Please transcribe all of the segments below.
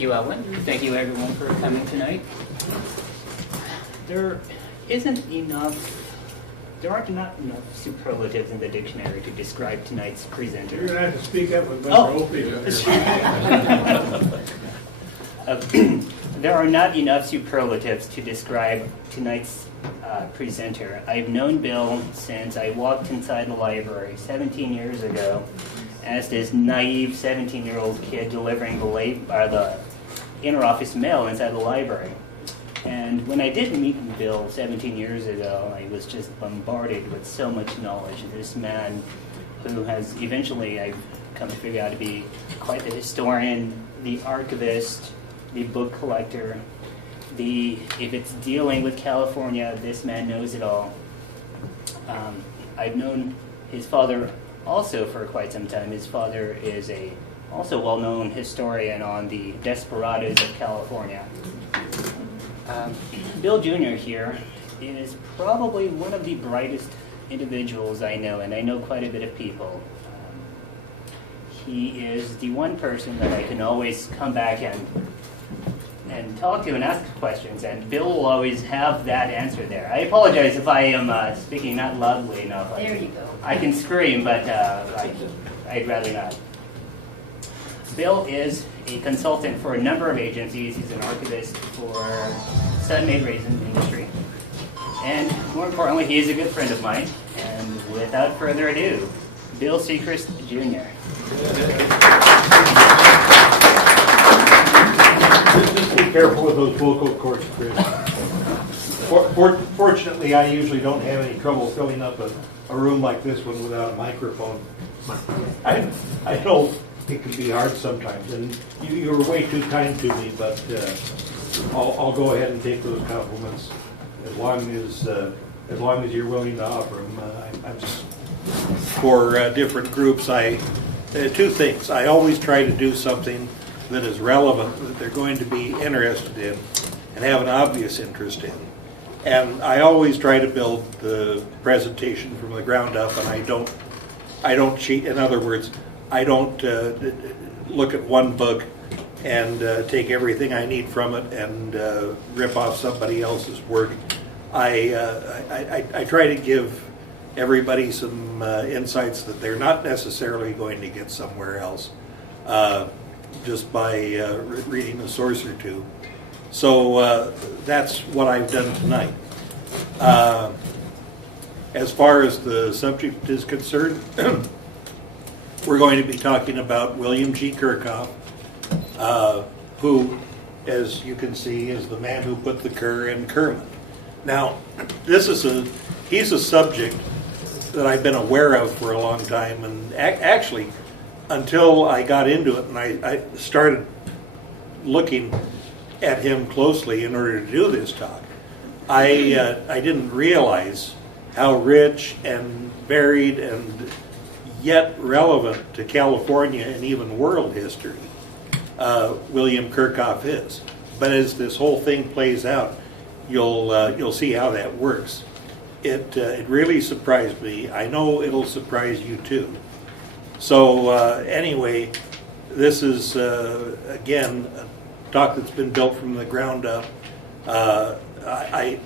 Thank you, Ellen. Thank you, everyone, for coming tonight. There aren't not enough superlatives in the dictionary to describe tonight's presenter. You're going to have to speak up with Mr. There are not enough superlatives to describe tonight's presenter. I've known Bill since I walked inside the library 17 years ago as this naive 17-year-old kid delivering the interoffice mail inside the library. And when I did meet Bill 17 years ago, I was just bombarded with so much knowledge. This man who has eventually, I've come to figure out, to be quite the historian, the archivist, the book collector. If it's dealing with California, this man knows it all. I've known his father also for quite some time. His father is a also well-known historian on the desperados of California. Bill Jr. here is probably one of the brightest individuals I know, and I know quite a bit of people. He is the one person that I can always come back and talk to and ask questions, and Bill will always have that answer there. I apologize if I am speaking not loudly enough. There you go. I can scream, but I'd rather not. Bill is a consultant for a number of agencies. He's an archivist for Sun-Made Raisin Industry. And more importantly, he's a good friend of mine. And without further ado, Bill Secrest Jr. Just be careful with those vocal cords, Chris. Fortunately, I usually don't have any trouble filling up a room like this one without a microphone. I know it can be hard sometimes, and you were way too kind to me, but I'll go ahead and take those compliments as long as you're willing to offer them. For different groups, two things. I always try to do something that is relevant, that they're going to be interested in and have an obvious interest in. And I always try to build the presentation from the ground up, and I don't cheat. In other words, I don't look at one book and take everything I need from it and rip off somebody else's work. I try to give everybody some insights that they're not necessarily going to get somewhere else just by reading a source or two. So that's what I've done tonight. As far as the subject is concerned, we're going to be talking about William G. Kerckhoff, who, as you can see, is the man who put the Kerr in Kerman. Now, he's a subject that I've been aware of for a long time, and actually, until I got into it and I started looking at him closely in order to do this talk, I didn't realize how rich and varied and yet relevant to California and even world history William Kerckhoff is. But as this whole thing plays out, you'll see how that works. It really surprised me. I know it'll surprise you too. So anyway, this is again a talk that's been built from the ground up. I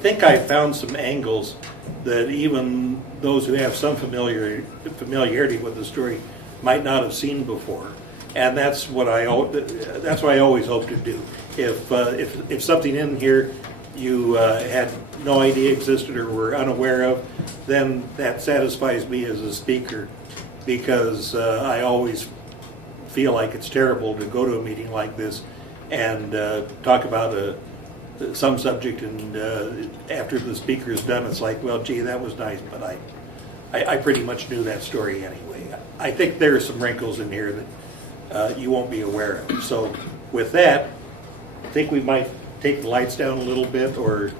think I found some angles that even those who have some familiarity with the story might not have seen before, and that's what I always hope to do. If something in here you had no idea existed or were unaware of, then that satisfies me as a speaker, because I always feel like it's terrible to go to a meeting like this and talk about some subject, and after the speaker is done, it's like, well, gee, that was nice, but I pretty much knew that story anyway. I think there are some wrinkles in here that you won't be aware of. So with that, I think we might take the lights down a little bit, or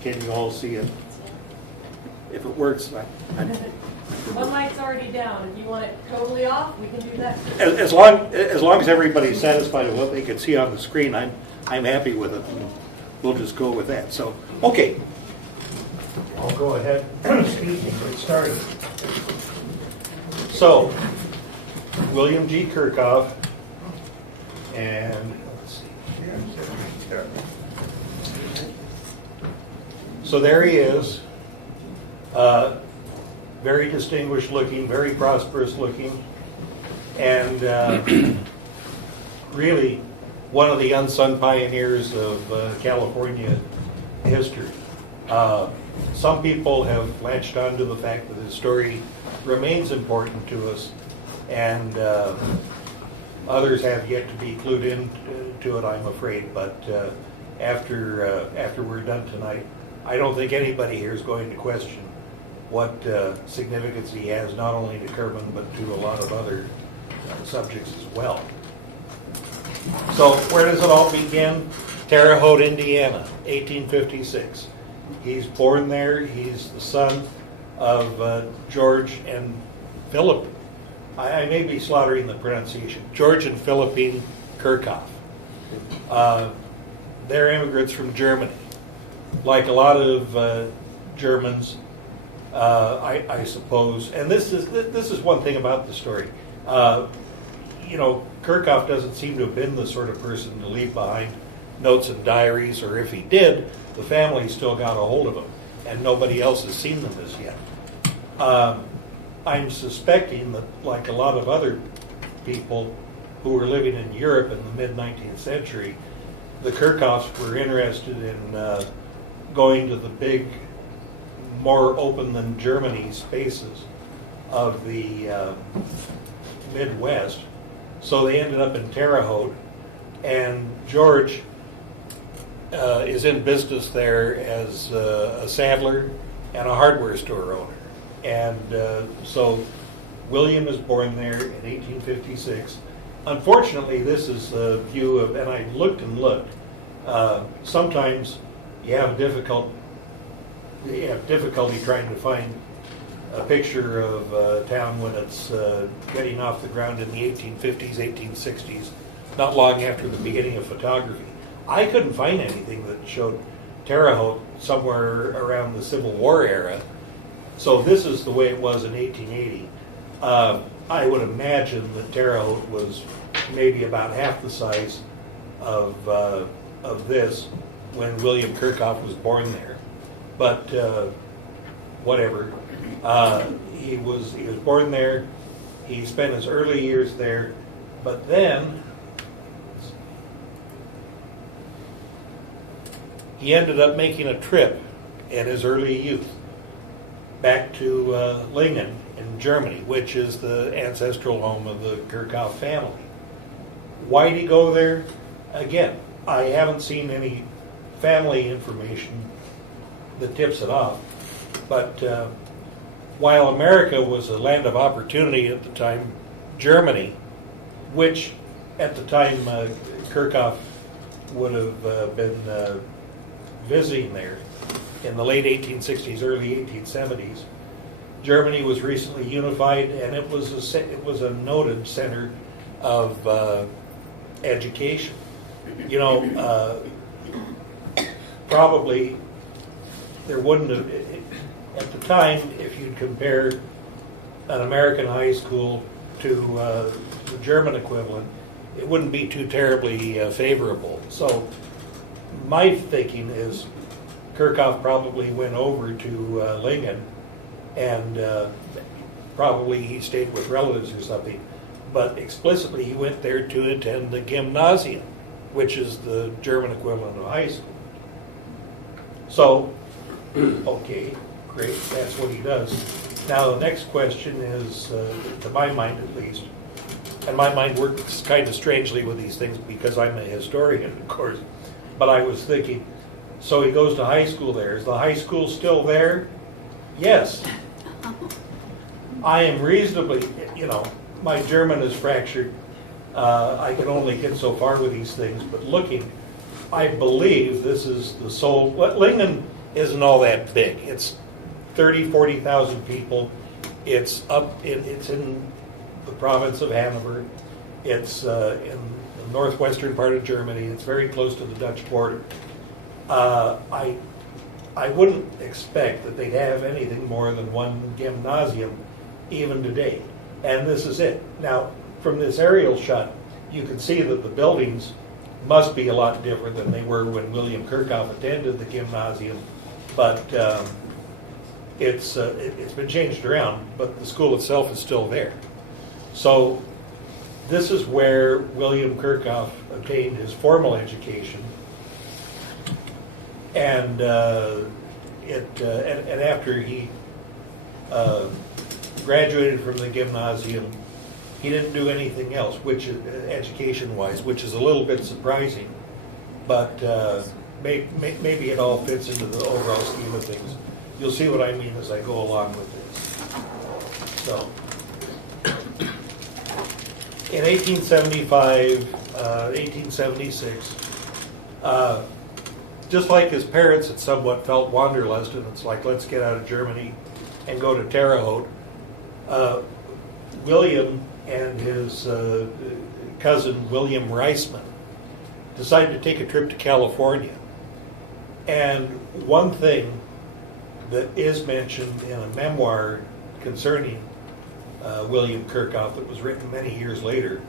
can you all see it? If it works, One light's already down. If you want it totally off, we can do that. As long as everybody's satisfied with what they can see on the screen, I'm happy with it. And we'll just go with that. So, okay. I'll go ahead. Excuse me, get started. So, William G. Kerckhoff, and let's Sure. So there he is, very distinguished looking, very prosperous looking, and really one of the unsung pioneers of California history. Some people have latched onto the fact that his story remains important to us, and others have yet to be clued into it, I'm afraid. But after we're done tonight, I don't think anybody here is going to question what significance he has, not only to Kerman, but to a lot of other subjects as well. So where does it all begin? Terre Haute, Indiana, 1856. He's born there. He's the son of George and Philip. I may be slaughtering the pronunciation. George and Philippine Kerckhoff. They're immigrants from Germany. Like a lot of Germans, I suppose. And this is one thing about the story. You know, Kerckhoff doesn't seem to have been the sort of person to leave behind notes and diaries, or if he did, the family still got a hold of them, and nobody else has seen them as yet. I'm suspecting that, like a lot of other people who were living in Europe in the mid-19th century, the Kerckhoffs were interested in going to the big, more open than Germany spaces of the Midwest. So they ended up in Terre Haute, and George is in business there as a saddler and a hardware store owner. And so William is born there in 1856. Unfortunately, this is the view of, and I looked and looked, sometimes you have difficulty trying to find a picture of a town when it's getting off the ground in the 1850s, 1860s, not long after the beginning of photography. I couldn't find anything that showed Terre Haute somewhere around the Civil War era. So this is the way it was in 1880. I would imagine that Terre Haute was maybe about half the size of this when William Kerckhoff was born there. But whatever. He was born there. He spent his early years there, but then he ended up making a trip in his early youth back to Lingen in Germany, which is the ancestral home of the Kerckhoff family. Why did he go there? Again, I haven't seen any family information that tips it off, but while America was a land of opportunity at the time, Germany, which at the time Kerckhoff would have been visiting there in the late 1860s, early 1870s, Germany was recently unified, and it was a noted center of education. You know, probably there wouldn't have, at the time, if you'd compare an American high school to the German equivalent, it wouldn't be too terribly favorable. So my thinking is Kerckhoff probably went over to Lingen, and probably he stayed with relatives or something, but explicitly he went there to attend the gymnasium, which is the German equivalent of high school. So, okay, great, that's what he does. Now the next question is, to my mind at least, and my mind works kind of strangely with these things because I'm a historian, of course, but I was thinking, so he goes to high school there. Is the high school still there? Yes. I am reasonably, you know, my German is fractured. I can only get so far with these things, but looking, I believe this is the sole, Lingen isn't all that big. It's 30,000, 40,000 people. It's in the province of Hanover. It's in the northwestern part of Germany. It's very close to the Dutch border. I wouldn't expect that they'd have anything more than one gymnasium even today. And this is it. Now, from this aerial shot, you can see that the buildings must be a lot different than they were when William Kerckhoff attended the gymnasium, but it's been changed around, but the school itself is still there. So this is where William Kerckhoff obtained his formal education, and after he graduated from the gymnasium, he didn't do anything else, which education-wise, which is a little bit surprising, but maybe it all fits into the overall scheme of things. You'll see what I mean as I go along with this. So, in 1875, 1876, just like his parents had somewhat felt wanderlust, and it's like, let's get out of Germany and go to Terre Haute, William and his cousin William Reisman decided to take a trip to California. And one thing that is mentioned in a memoir concerning William Kerckhoff that was written many years later,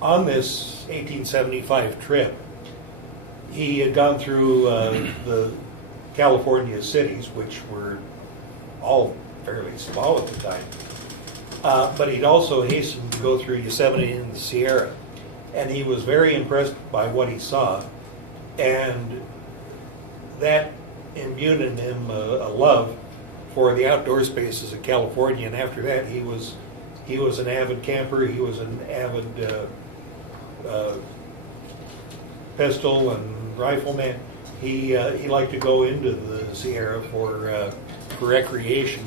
on this 1875 trip, he had gone through the California cities, which were all fairly small at the time. But he'd also hastened to go through Yosemite and the Sierra. And he was very impressed by what he saw. And that imbued in him a love for the outdoor spaces of California. And after that, he was an avid camper. He was an avid pistol and rifleman. He liked to go into the Sierra for recreation.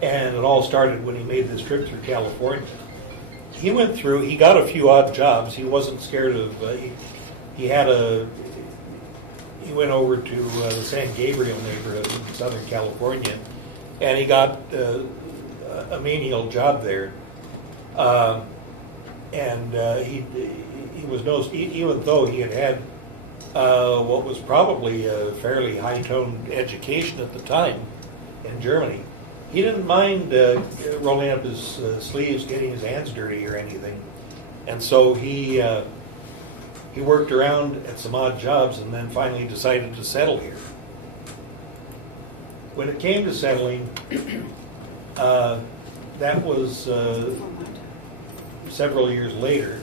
And it all started when he made this trip through California. He got a few odd jobs. He wasn't scared of, he went over to the San Gabriel neighborhood in Southern California, and he got a menial job there. He was even though he had what was probably a fairly high-toned education at the time in Germany, he didn't mind rolling up his sleeves, getting his hands dirty or anything. And so he worked around at some odd jobs and then finally decided to settle here. When it came to settling, that was several years later,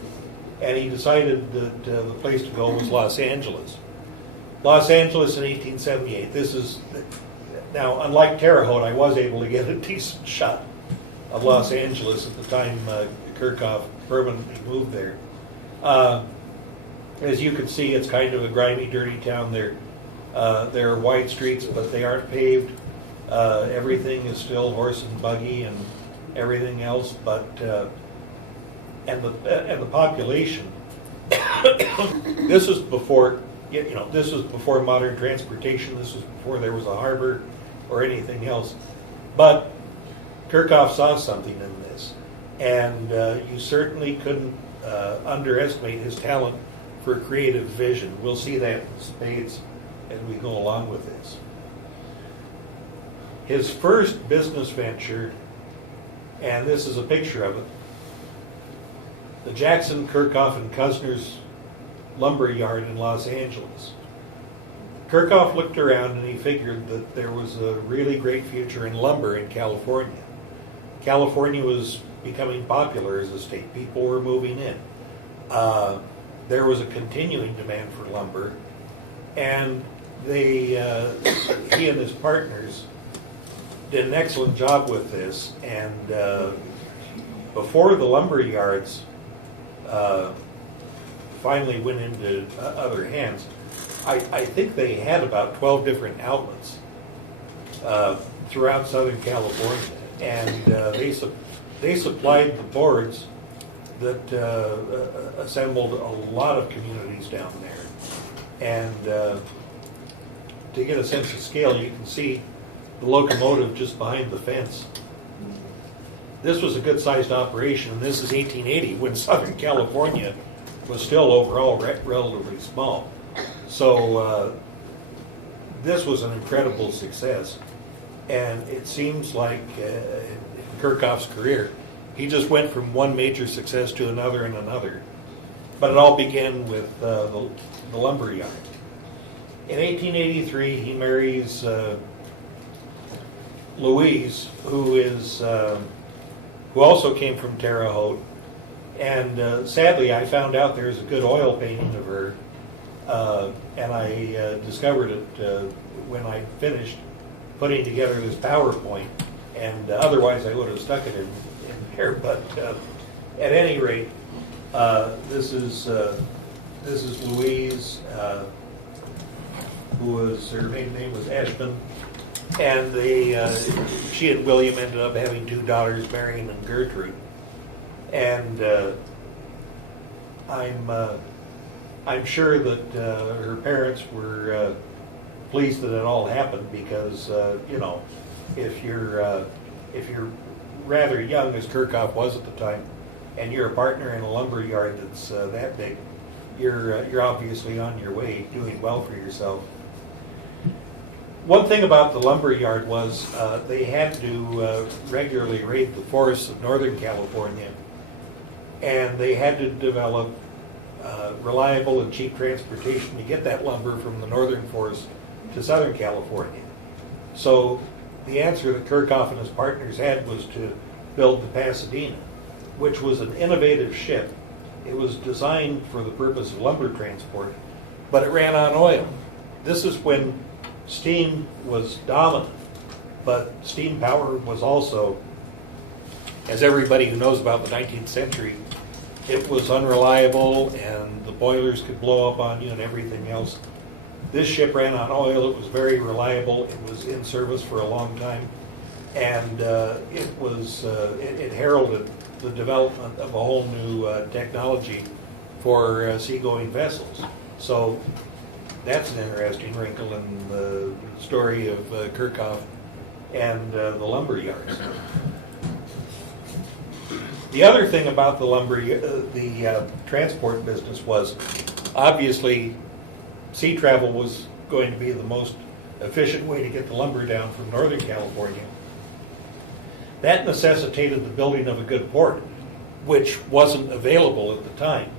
and he decided that the place to go was Los Angeles. Los Angeles in 1878. Now, unlike Terre Haute, I was able to get a decent shot of Los Angeles at the time Kerckhoff permanently moved there. As you can see, it's kind of a grimy, dirty town there. There are wide streets, but they aren't paved. Everything is still horse and buggy and everything else, but and the population. This was before, this was before modern transportation. This was before there was a harbor or anything else. But Kerckhoff saw something in this, and you certainly couldn't underestimate his talent for creative vision. We'll see that in spades as we go along with this. His first business venture, and this is a picture of it, the Jackson, Kerckhoff, and Kusner's lumber yard in Los Angeles. Kerckhoff looked around and he figured that there was a really great future in lumber in California. California was becoming popular as a state. People were moving in. There was a continuing demand for lumber, and he and his partners did an excellent job with this. And before the lumber yards finally went into other hands, I think they had about 12 different outlets throughout Southern California, and they supplied the boards that assembled a lot of communities down there. And to get a sense of scale, you can see the locomotive just behind the fence. This was a good-sized operation, and this is 1880, when Southern California was still overall relatively small. So this was an incredible success, and it seems like in Kerckhoff's career, he just went from one major success to another and another. But it all began with the lumber yard. In 1883, he marries Louise, who also came from Terre Haute. And sadly, I found out there's a good oil painting of her, and I discovered it when I finished putting together this PowerPoint. And otherwise, I would have stuck it in there. But at any rate, this is Louise, who was, her maiden name was Ashman, and she and William ended up having 2 daughters, Marion and Gertrude. And I'm sure that her parents were pleased that it all happened, because you know, if you're rather young, as Kerckhoff was at the time, and you're a partner in a lumber yard that's that big, you're obviously on your way, doing well for yourself. One thing about the lumber yard was they had to regularly raid the forests of Northern California, and they had to develop reliable and cheap transportation to get that lumber from the northern forest to Southern California. So the answer that Kerckhoff and his partners had was to build the Pasadena, which was an innovative ship. It was designed for the purpose of lumber transport, but it ran on oil. This is when steam was dominant, but steam power was also, as everybody who knows about the 19th century, it was unreliable, and the boilers could blow up on you and everything else. This ship ran on oil. It was very reliable. It was in service for a long time, and it heralded the development of a whole new technology for seagoing vessels. So that's an interesting wrinkle in the story of Kerckhoff and the lumber yards. The other thing about the transport business was, obviously, sea travel was going to be the most efficient way to get the lumber down from Northern California. That necessitated the building of a good port, which wasn't available at the time.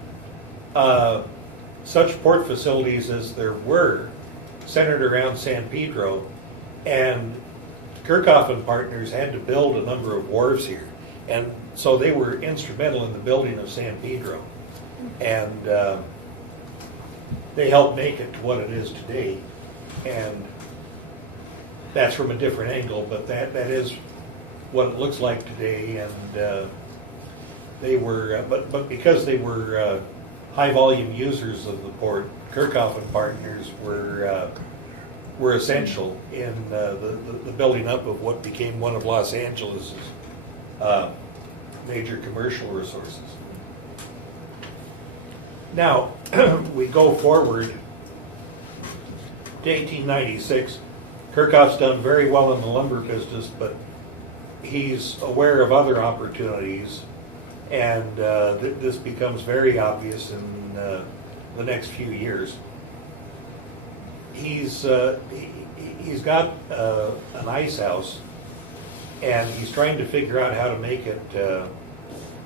Such port facilities as there were centered around San Pedro, and Kerckhoff and partners had to build a number of wharves here. And so they were instrumental in the building of San Pedro. And they helped make it to what it is today. And that's from a different angle, but that is what it looks like today. And they were, but because they were high volume users of the port, Kerckhoff and partners were essential in the building up of what became one of Los Angeles's major commercial resources. Now, we go forward to 1896. Kerckhoff's done very well in the lumber business, but he's aware of other opportunities, and this becomes very obvious in the next few years. He's got an ice house, and he's trying to figure out how to make it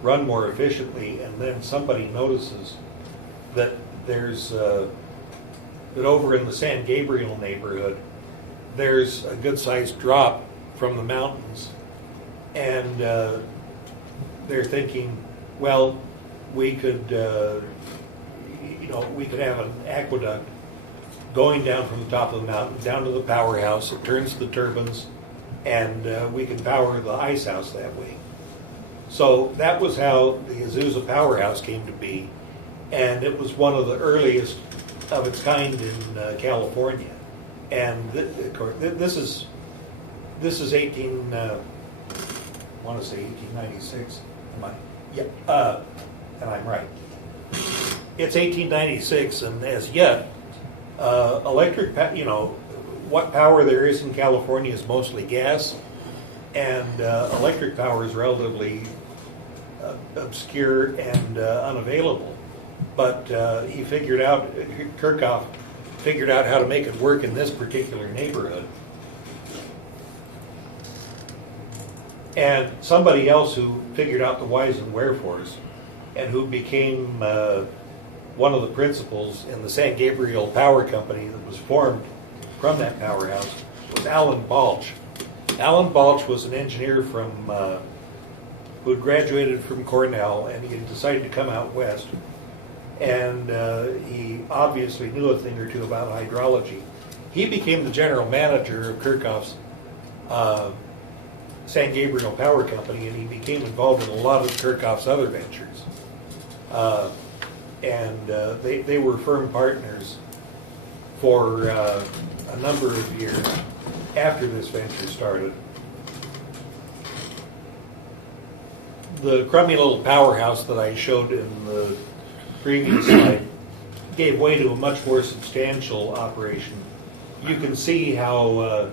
run more efficiently, and then somebody notices that there's that over in the San Gabriel neighborhood, there's a good-sized drop from the mountains, and they're thinking, well, we could we could have an aqueduct going down from the top of the mountain down to the powerhouse. It turns the turbines, and we can power the ice house that way. So that was how the Azusa powerhouse came to be, and it was one of the earliest of its kind in California. And this is 18. I want to say 1896. Am I? Yeah. And I'm right. It's 1896, and as yet, electric. What power there is in California is mostly gas, and electric power is relatively obscure and unavailable. But Kerckhoff figured out how to make it work in this particular neighborhood. And somebody else who figured out the whys and wherefores, and who became one of the principals in the San Gabriel Power Company that was formed from that powerhouse was Alan Balch. Alan Balch was an engineer from who had graduated from Cornell, and he had decided to come out west. And he obviously knew a thing or two about hydrology. He became the general manager of Kerckhoff's San Gabriel Power Company, and he became involved in a lot of Kerckhoff's other ventures. They were firm partners for a number of years after this venture started. The crummy little powerhouse that I showed in the previous slide gave way to a much more substantial operation. You can see how,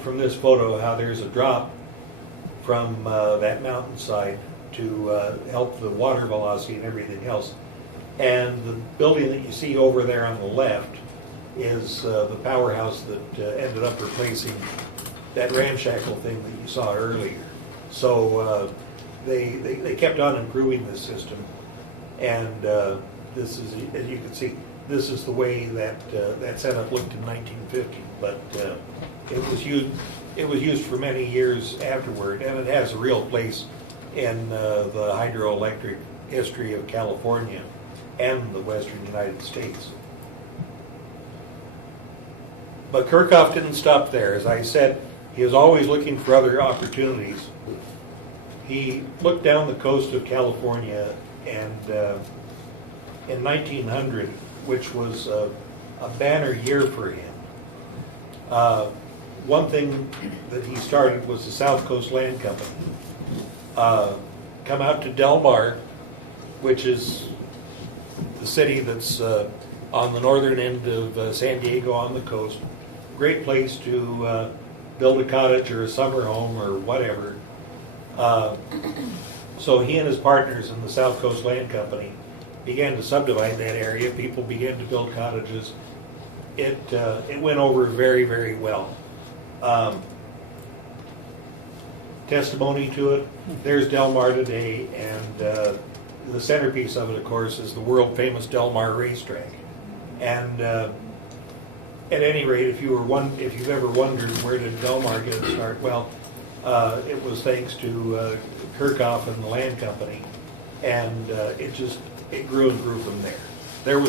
from this photo, how there's a drop from that mountainside to help the water velocity and everything else. And the building that you see over there on the left is the powerhouse that ended up replacing that ramshackle thing that you saw earlier. So they kept on improving this system, and this is, as you can see, this is the way that that setup looked in 1950. But it was used for many years afterward, and it has a real place in the hydroelectric history of California and the western United States. But Kerckhoff didn't stop there. As I said, he was always looking for other opportunities. He looked down the coast of California, and in 1900, which was a banner year for him, one thing that he started was the South Coast Land Company. Come out to Del Mar, which is the city that's on the northern end of San Diego on the coast. Great place to build a cottage or a summer home or whatever. So he and his partners in the South Coast Land Company began to subdivide that area. People began to build cottages. It went over very, very well. Testimony to it, there's Del Mar today, and the centerpiece of it, of course, is the world famous Del Mar racetrack. And at any rate, if you've ever wondered where did Del Mar get its start, well, it was thanks to Kerckhoff and the land company, and it grew and grew from there. There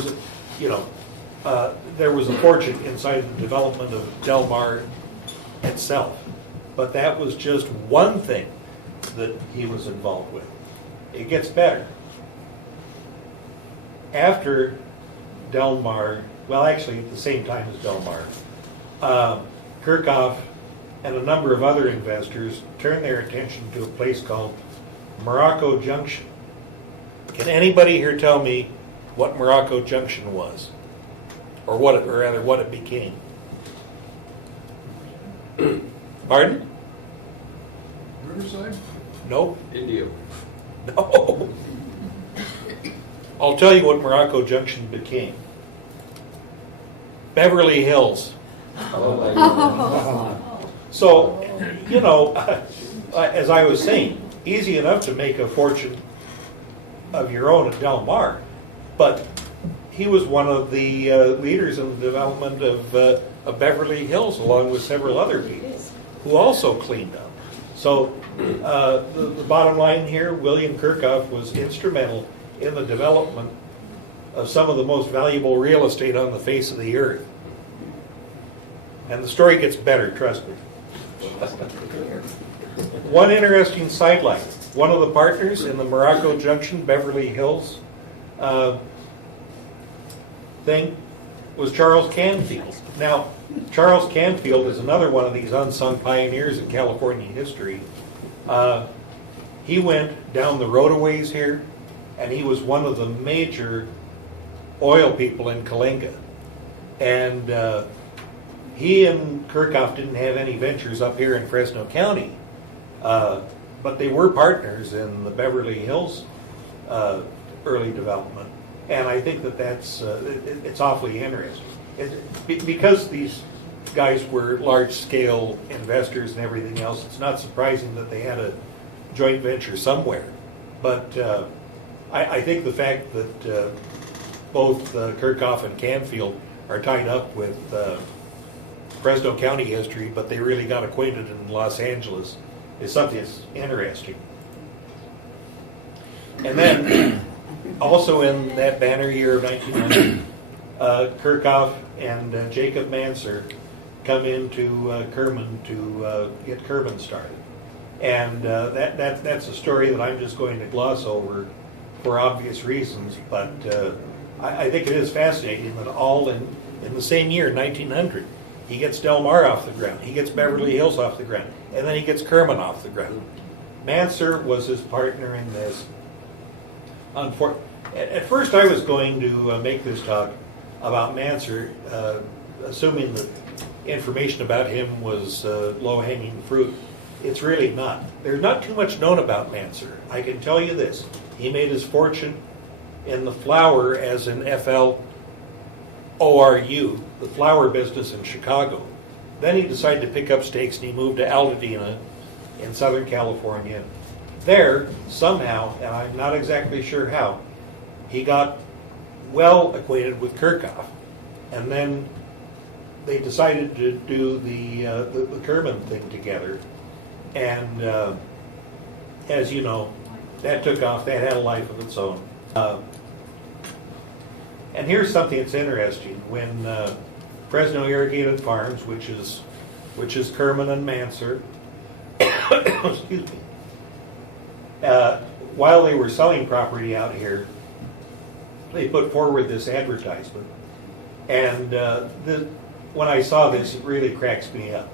was a fortune inside the development of Del Mar itself, but that was just one thing that he was involved with. It gets better. After Del Mar, well, actually at the same time as Del Mar, Kerckhoff and a number of other investors turned their attention to a place called Morocco Junction. Can anybody here tell me what Morocco Junction was, or what it became? Pardon? Riverside? Nope. India. No. I'll tell you what Morocco Junction became. Beverly Hills. Oh my God. So, as I was saying, easy enough to make a fortune of your own at Del Mar, but he was one of the leaders in the development of Beverly Hills, along with several other people who also cleaned up. So the bottom line here, William Kerckhoff was instrumental in the development of some of the most valuable real estate on the face of the earth. And the story gets better, trust me. One interesting sidelight. One of the partners in the Morocco Junction, Beverly Hills thing was Charles Canfield. Now, Charles Canfield is another one of these unsung pioneers in California history. He went down the roadaways here, and he was one of the major oil people in Kalinga. And he and Kerckhoff didn't have any ventures up here in Fresno County, but they were partners in the Beverly Hills early development. And I think that it's awfully interesting. Because these guys were large-scale investors and everything else, it's not surprising that they had a joint venture somewhere. But I think the fact that both Kerckhoff and Canfield are tied up with Fresno County history, but they really got acquainted in Los Angeles, is something that's interesting. And then, also in that banner year of 1900, Kerckhoff and Jacob Manser come into Kerman to get Kerman started. And that's a story that I'm just going to gloss over for obvious reasons, but I think it is fascinating that all in the same year, 1900, he gets Del Mar off the ground, he gets Beverly Hills off the ground, and then he gets Kerman off the ground. Manser was his partner in this. At first I was going to make this talk about Manser, assuming that information about him was low-hanging fruit. It's really not. There's not too much known about Manser. I can tell you this. He made his fortune in the flour, as in F-L-O-R-U, the flour business in Chicago. Then he decided to pick up stakes and he moved to Pasadena in Southern California. There, somehow, and I'm not exactly sure how, he got well acquainted with Kerckhoff. And then they decided to do the Kerman thing together. And as you know, that took off. That had a life of its own. And here's something that's interesting. When Fresno Irrigated Farms, which is Kerman and Manser, excuse me, while they were selling property out here, they put forward this advertisement. And when I saw this, it really cracks me up.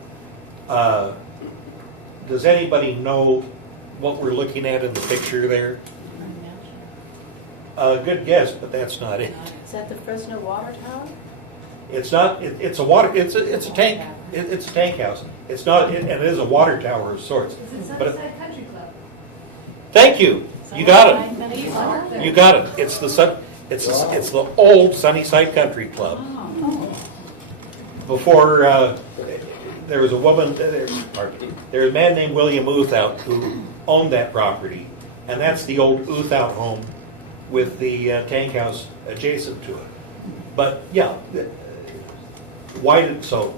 Does anybody know what we're looking at in the picture there? Good guess, but that's not it. Is that the Fresno Water Tower? It's not. It's a water. It's a tank. It's a tank house. It's not. And it is a water tower of sorts. Is it But Sunnyside Country Club? Thank you. You got it. There. You got it. It's the sun. It's the old Sunnyside Country Club. Before there was a woman. There was a man named William Uthout who owned that property, and that's the old Uthout home with the tank house adjacent to it. But yeah, why did so?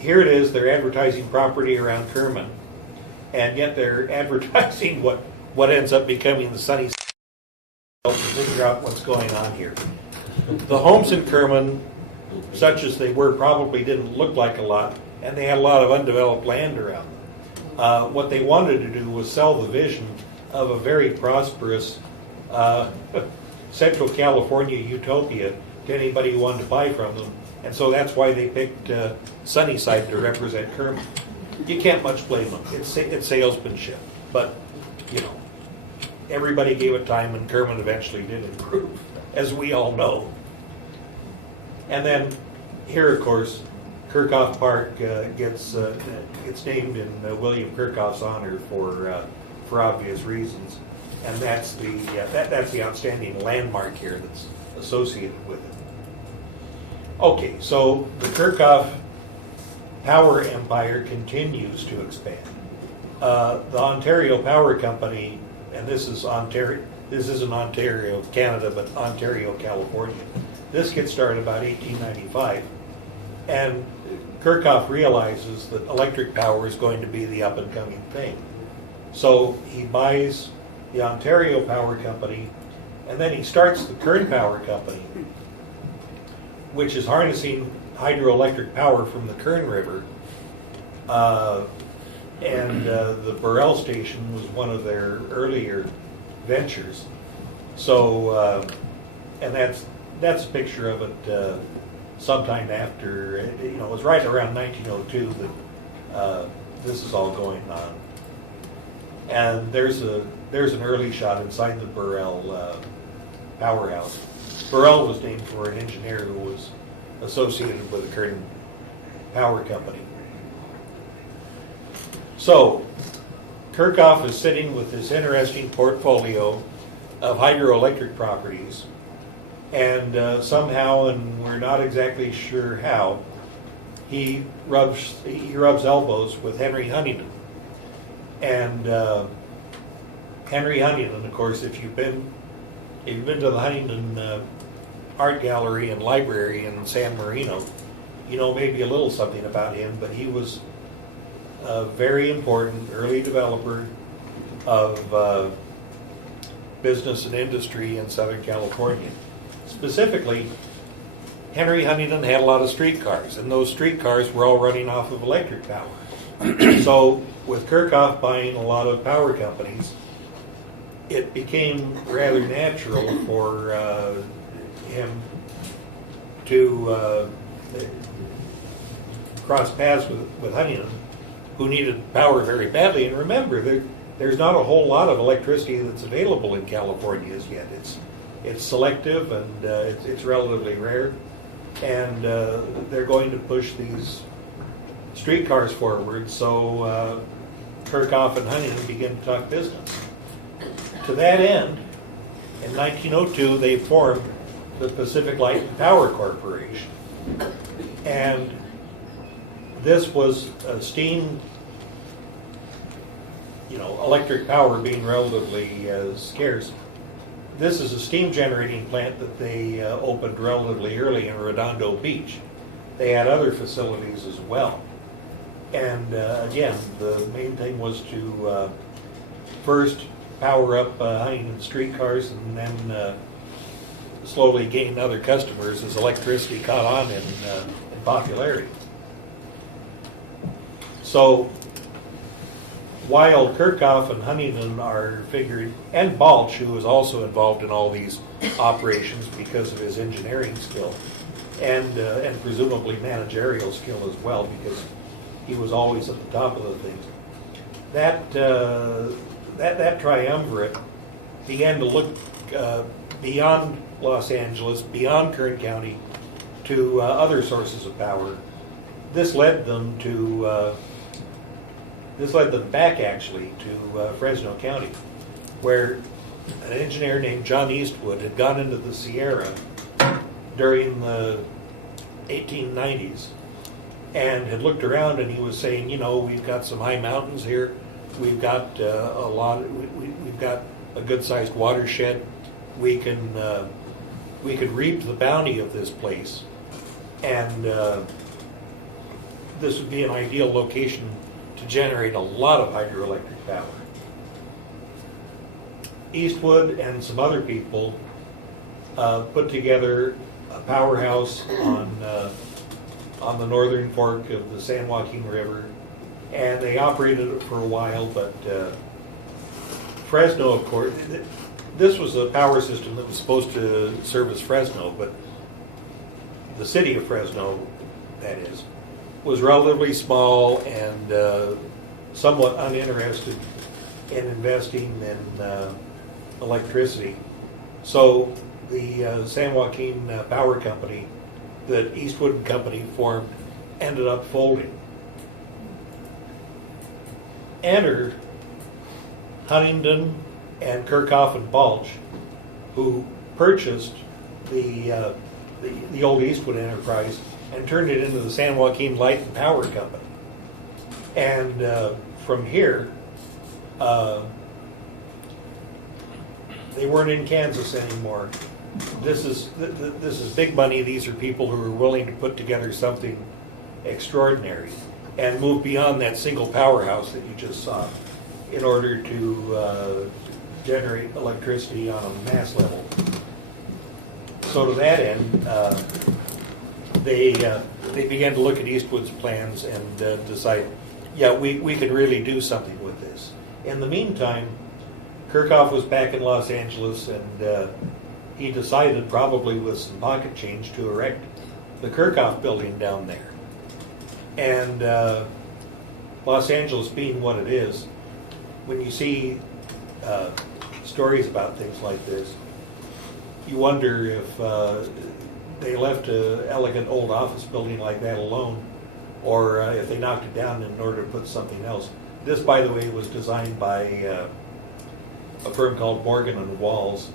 Here it is. They're advertising property around Kerman, and yet they're advertising what ends up becoming the Sunny. To figure out what's going on here. The homes in Kerman, such as they were, probably didn't look like a lot, and they had a lot of undeveloped land around them. What they wanted to do was sell the vision of a very prosperous Central California utopia to anybody who wanted to buy from them, and so that's why they picked Sunnyside to represent Kerman. You can't much blame them. It's salesmanship, but you know, everybody gave it time, and Kerman eventually did improve, as we all know. And then here, of course, Kerckhoff Park gets named in William Kerckhoff's honor for obvious reasons, and that's the outstanding landmark here that's associated with it. Okay, so the Kerckhoff power empire continues to expand. The Ontario Power Company, and this isn't Ontario, Canada, but Ontario, California. This gets started about 1895, and Kerckhoff realizes that electric power is going to be the up-and-coming thing. So he buys the Ontario Power Company, and then he starts the Kern Power Company, which is harnessing hydroelectric power from the Kern River. And the Burrell Station was one of their earlier ventures. So, and that's a picture of it sometime after, it was right around 1902 that this is all going on. And there's an early shot inside the Burrell powerhouse. Burrell was named for an engineer who was associated with the Kern Power Company. So, Kerckhoff is sitting with this interesting portfolio of hydroelectric properties, and somehow, and we're not exactly sure how, he rubs elbows with Henry Huntington. And Henry Huntington, of course, if you've been to the Huntington art gallery and library in San Marino, you know maybe a little something about him, but he was a very important early developer of business and industry in Southern California. Specifically, Henry Huntington had a lot of streetcars, and those streetcars were all running off of electric power. So with Kerckhoff buying a lot of power companies, it became rather natural for him to cross paths with Huntington, who needed power very badly. And remember, there's not a whole lot of electricity that's available in California as yet. It's selective and it's relatively rare, and they're going to push these streetcars forward. So Kerckhoff and Huntington begin to talk business. To that end, in 1902, they formed the Pacific Light and Power Corporation, and this was steam, electric power being relatively scarce. This is a steam generating plant that they opened relatively early in Redondo Beach. They had other facilities as well. And again, the main thing was to first power up Huntington streetcars and then slowly gain other customers as electricity caught on in popularity. So while Kerckhoff and Huntington are figured, and Balch, who was also involved in all these operations because of his engineering skill and presumably managerial skill as well, because he was always at the top of the things. That triumvirate began to look beyond Los Angeles, beyond Kern County, to other sources of power. This led them back actually to Fresno County, where an engineer named John Eastwood had gone into the Sierra during the 1890s and had looked around, and he was saying, we've got some high mountains here, we've got we've got a good-sized watershed, we could reap the bounty of this place, and this would be an ideal location to generate a lot of hydroelectric power. Eastwood and some other people put together a powerhouse on the northern fork of the San Joaquin River, and they operated it for a while, but Fresno, of course, this was a power system that was supposed to service Fresno, but the city of Fresno, that is, was relatively small and somewhat uninterested in investing in electricity. So the San Joaquin Power Company that Eastwood and Company formed ended up folding. Enter Huntington and Kerckhoff and Balch, who purchased the old Eastwood enterprise and turned it into the San Joaquin Light and Power Company. And from here, they weren't in Kansas anymore. This is big money. These are people who are willing to put together something extraordinary and move beyond that single powerhouse that you just saw in order to generate electricity on a mass level. So to that end, they began to look at Eastwood's plans and decide, yeah, we could really do something with this. In the meantime, Kerckhoff was back in Los Angeles, and he decided, probably with some pocket change, to erect the Kerckhoff building down there. And Los Angeles being what it is, when you see stories about things like this, you wonder if they left an elegant old office building like that alone, or if they knocked it down in order to put something else. This, by the way, was designed by a firm called Morgan and Walls,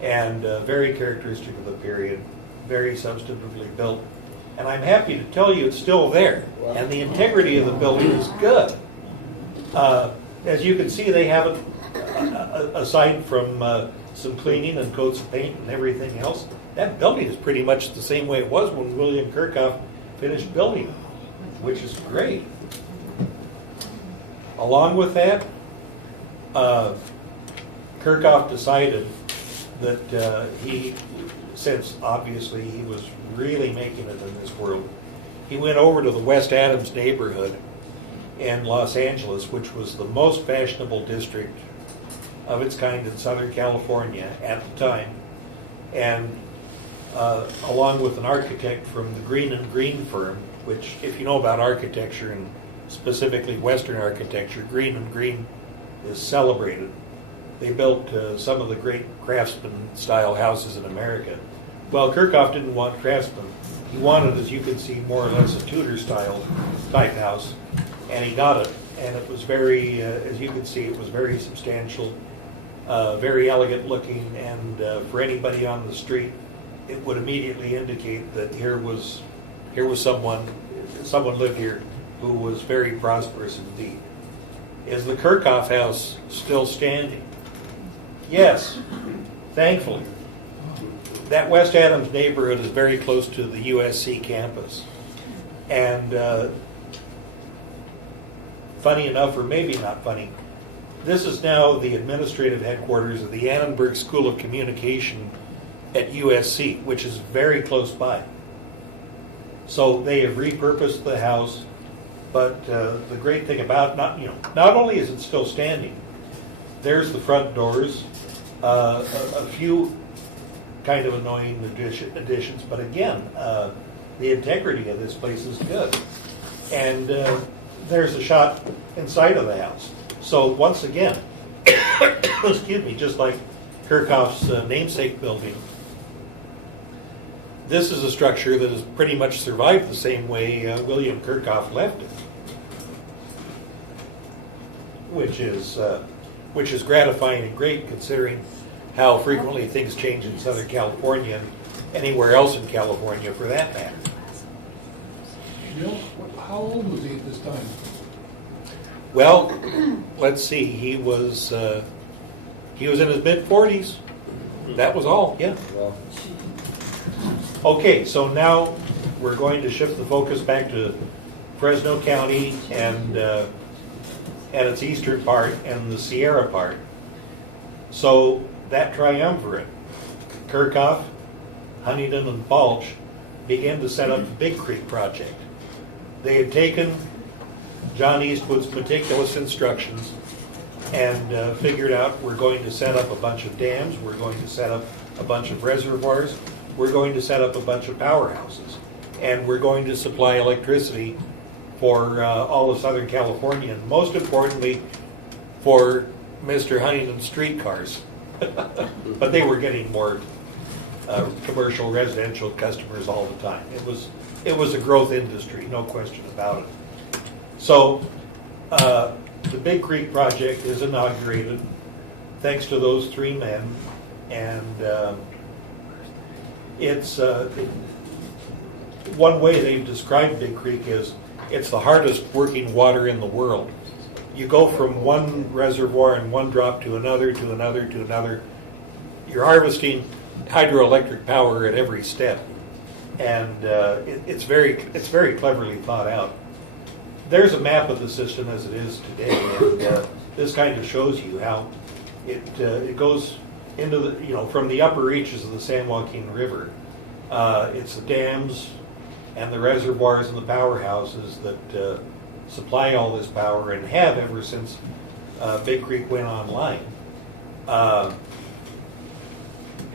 and very characteristic of the period, very substantively built. And I'm happy to tell you it's still there, and the integrity of the building is good. As you can see, they haven't, aside from some cleaning and coats of paint and everything else, that building is pretty much the same way it was when William Kerckhoff finished building it, which is great. Along with that, Kerckhoff decided that since obviously he was really making it in this world, he went over to the West Adams neighborhood in Los Angeles, which was the most fashionable district of its kind in Southern California at the time, and along with an architect from the Green and Green firm, which, if you know about architecture and specifically Western architecture, Green and Green is celebrated. They built some of the great craftsman-style houses in America. Well, Kerckhoff didn't want craftsmen. He wanted, as you can see, more or less a Tudor-style type house, and he got it. And it was very, as you can see, it was very substantial, very elegant looking, and for anybody on the street, it would immediately indicate that here was someone lived here who was very prosperous indeed. Is the Kerckhoff House still standing? Yes, thankfully. That West Adams neighborhood is very close to the USC campus. And funny enough, or maybe not funny, this is now the administrative headquarters of the Annenberg School of Communication at USC, which is very close by. So they have repurposed the house, but the great thing about not only is it still standing, there's the front doors, a few kind of annoying additions, but again, the integrity of this place is good. And there's a shot inside of the house. So once again, excuse me, just like Kerckhoff's namesake building, this is a structure that has pretty much survived the same way William Kerckhoff left it, which is gratifying and great considering how frequently things change in Southern California and anywhere else in California for that matter. Bill, how old was he at this time? Well, let's see. He was in his mid-40s. That was all. Yeah. Okay, so now we're going to shift the focus back to Fresno County and its eastern part and the Sierra part. So that triumvirate, Kerckhoff, Huntington, and Balch, began to set up the Big Creek Project. They had taken John Eastwood's meticulous instructions and figured out we're going to set up a bunch of dams, we're going to set up a bunch of reservoirs, we're going to set up a bunch of powerhouses, and we're going to supply electricity for all of Southern California, and most importantly, for Mr. Huntington's streetcars. But they were getting more commercial, residential customers all the time. It was a growth industry, no question about it. So the Big Creek Project is inaugurated thanks to those three men, and it's one way they've described Big Creek is it's the hardest working water in the world. You go from one reservoir and one drop to another, to another, to another. You're harvesting hydroelectric power at every step, and it's very cleverly thought out. There's a map of the system as it is today, and this kind of shows you how it goes into the from the upper reaches of the San Joaquin River. It's the dams and the reservoirs and the powerhouses that supply all this power and have ever since Big Creek went online.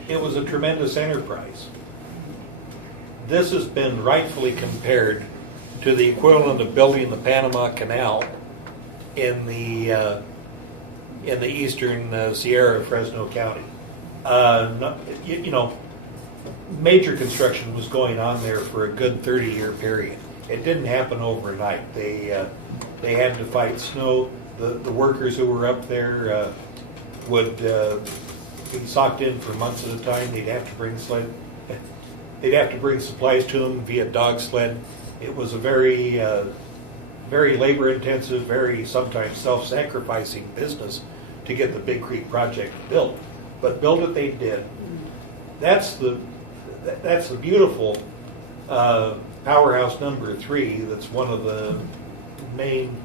It was a tremendous enterprise. This has been rightfully compared to the equivalent of building the Panama Canal in the eastern Sierra of Fresno County. Major construction was going on there for a good 30-year period. It didn't happen overnight. They had to fight snow. The workers who were up there would be socked in for months at a time. They'd have to bring supplies to them via dog sled. It was a very labor-intensive, very sometimes self-sacrificing business to get the Big Creek Project built. But build it they did. That's that's the beautiful powerhouse number 3. That's one of the main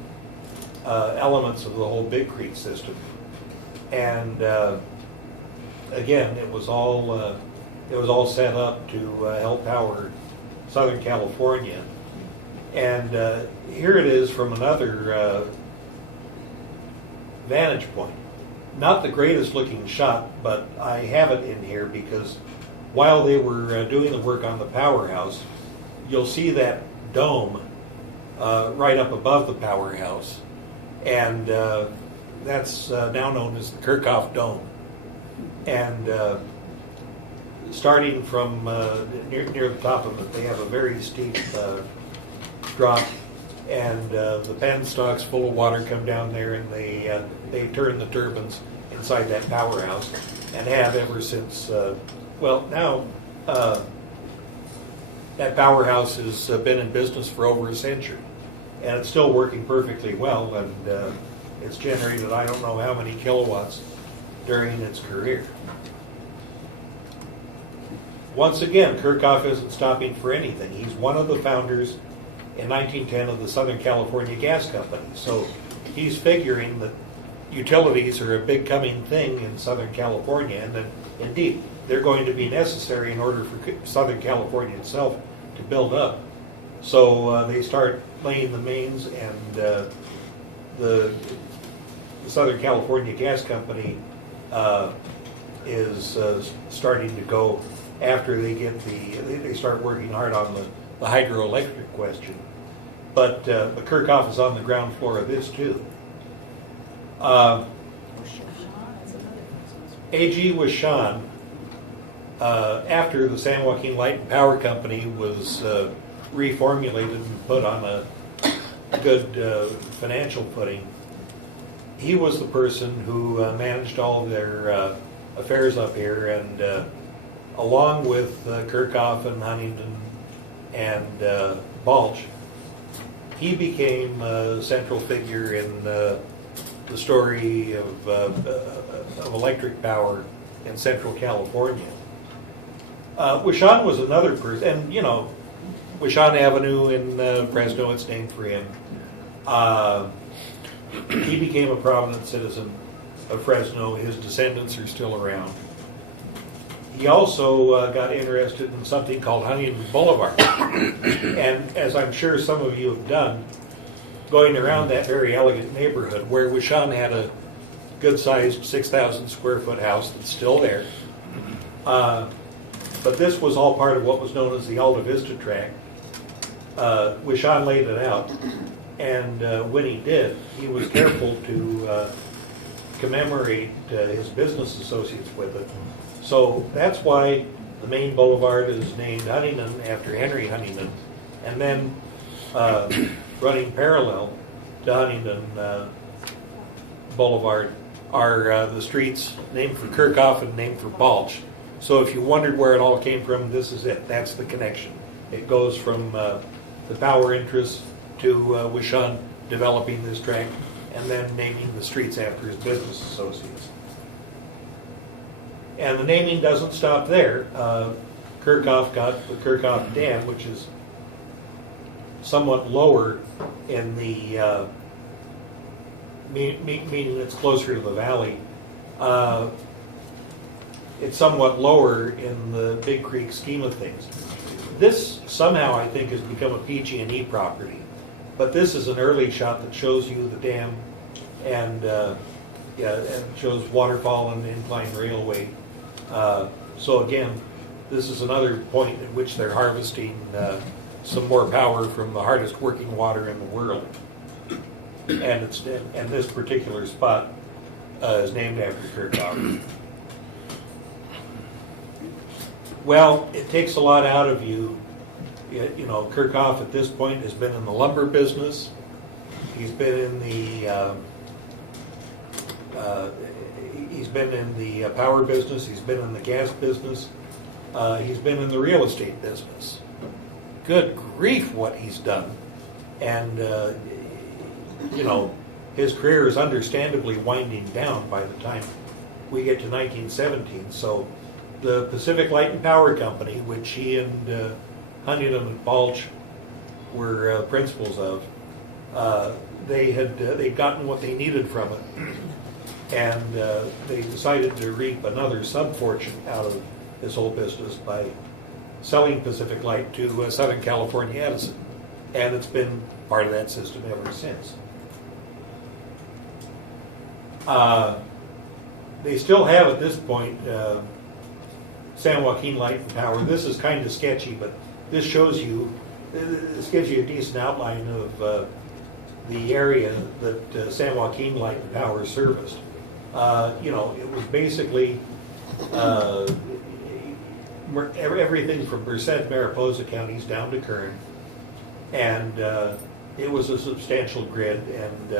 elements of the whole Big Creek system. And again, it was all set up to help power Southern California. And here it is from another vantage point. Not the greatest looking shot, but I have it in here because while they were doing the work on the powerhouse, you'll see that dome right up above the powerhouse. And that's now known as the Kerckhoff Dome. And starting from near the top of it, they have a very steep drop, and the penstocks full of water come down there, and they turn the turbines inside that powerhouse, and have ever since. Well, now that powerhouse has been in business for over a century, and it's still working perfectly well, and it's generated I don't know how many kilowatts during its career. Once again, Kerckhoff isn't stopping for anything. He's one of the founders in 1910 of the Southern California Gas Company. So he's figuring that utilities are a big coming thing in Southern California, and that indeed they're going to be necessary in order for Southern California itself to build up. So they start laying the mains, and the Southern California Gas Company is starting to go after they get they start working hard on the hydroelectric question. But Kerckhoff is on the ground floor of this too. A.G. Washan, after the San Joaquin Light and Power Company was reformulated and put on a good financial footing, he was the person who managed all of their affairs up here, and along with Kerckhoff and Huntington and Balch, he became a central figure in the story of electric power in Central California. Washan was another person, and you know, Washan Avenue in Fresno, it's named for him. He became a prominent citizen of Fresno. His descendants are still around. He also got interested in something called Huntington Boulevard. And as I'm sure some of you have done, going around that very elegant neighborhood where Washan had a good-sized 6,000 square foot house that's still there. But this was all part of what was known as the Alta Vista Tract. Washan laid it out, and when he did, he was careful to commemorate his business associates with it. So that's why the main boulevard is named Huntington after Henry Huntington, and then running parallel to Huntington Boulevard are the streets named for Kerckhoff and named for Balch. So if you wondered where it all came from, this is it. That's the connection. It goes from the power interests to Washan developing this tract and then naming the streets after his business associates. And the naming doesn't stop there. Kerckhoff got the Kerckhoff Dam, which is somewhat lower in the, meaning it's closer to the valley. It's somewhat lower in the Big Creek scheme of things. This somehow, I think, has become a PG&E property. But this is an early shot that shows you the dam and and shows waterfall and incline railway. So again, this is another point at which they're harvesting some more power from the hardest working water in the world. And this particular spot is named after Kerckhoff. Well, it takes a lot out of you. You know, Kerckhoff at this point has been in the lumber business. He's been in the power business. He's been in the gas business. He's been in the real estate business. Good grief, what he's done! And you know, his career is understandably winding down by the time we get to 1917. So the Pacific Light and Power Company, which he and Huntington and Balch were principals of, they'd gotten what they needed from it, and they decided to reap another sub-fortune out of this whole business by selling Pacific Light to Southern California Edison, and it's been part of that system ever since. They still have at this point San Joaquin Light and Power. This is kind of sketchy, but this shows you, this gives you a decent outline of the area that San Joaquin Light and Power serviced. You know, it was basically everything from Merced, Mariposa counties down to Kern, and it was a substantial grid, and